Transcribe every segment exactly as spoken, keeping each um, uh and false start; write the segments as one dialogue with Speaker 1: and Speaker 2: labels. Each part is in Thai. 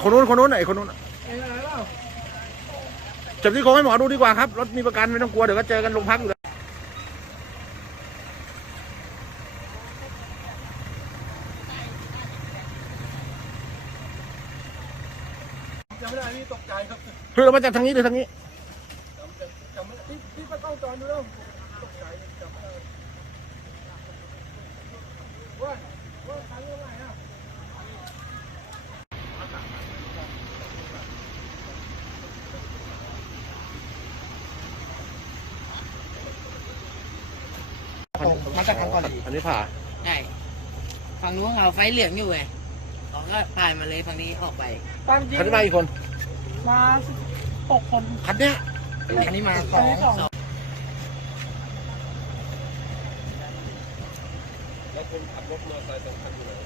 Speaker 1: คนนู้นคนนู้นไอ้คนนู้นจับที่โครงให้หมอดูดีกว่าครับรถมีประกันไม่ต้องกลัวเดี๋ยวก็เจอกันโรงพักอยู่แล้ว
Speaker 2: จำไม่ได้พี่ตกใจครับ
Speaker 1: คือเรามาจากทางนี้หรือทางนี้
Speaker 2: จำจำไม่ได้พี่พี่ไปต้องจอนดูแล้วตกใจจำไม่ได้ว่าว่าทางเรื่องไหนอ่ะมาจากทางเกาหลี
Speaker 1: อันนี้ผ่า
Speaker 3: ใช่ฝั่งนู้นเขาไฟเหลืองอยู่ไงเขาก็ผ่านมาเลยฝั่งนี้ออกไป
Speaker 1: คันนี้มาอีกคน
Speaker 2: มาหกคน
Speaker 1: คันเนี้ย
Speaker 3: อันนี้มาสอง
Speaker 2: แล้วคนขับรถมอเตอร์ไซค์สองคันอยู่ไหน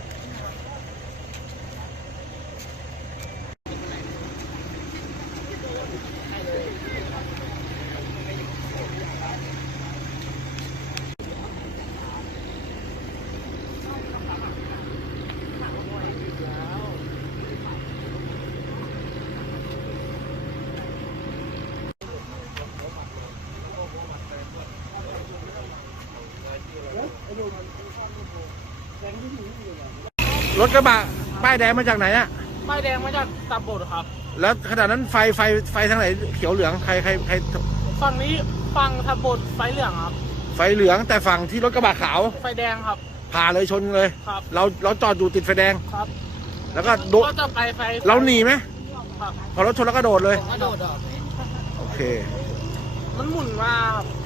Speaker 1: รถกระบะป้ายแดงมาจากไหนอะ
Speaker 2: ป้ายแดงมาจากตาบดครับ
Speaker 1: แล้วขณะนั้นไฟไฟไฟทางไหนเขียวเหลืองใครใครใคร
Speaker 2: ฝั่งนี้ฝั่งตาบดไฟเหลืองครับ
Speaker 1: ไฟเหลืองแต่ฝั่งที่รถกระบะขาว
Speaker 2: ไฟแดงครับ
Speaker 1: ผ่าเลยชนเลย
Speaker 2: ครับ
Speaker 1: เราเราจอดอยู่ติดไฟแดง
Speaker 2: ครับ
Speaker 1: แล้วก็โดด
Speaker 2: ก็จะไปไฟ
Speaker 1: เราหนีไหม
Speaker 2: ครับ
Speaker 1: พอรถชนแล้วก็โดดเลย
Speaker 3: ก็โดดออก
Speaker 1: โอเค
Speaker 2: มันหมุนมาครับ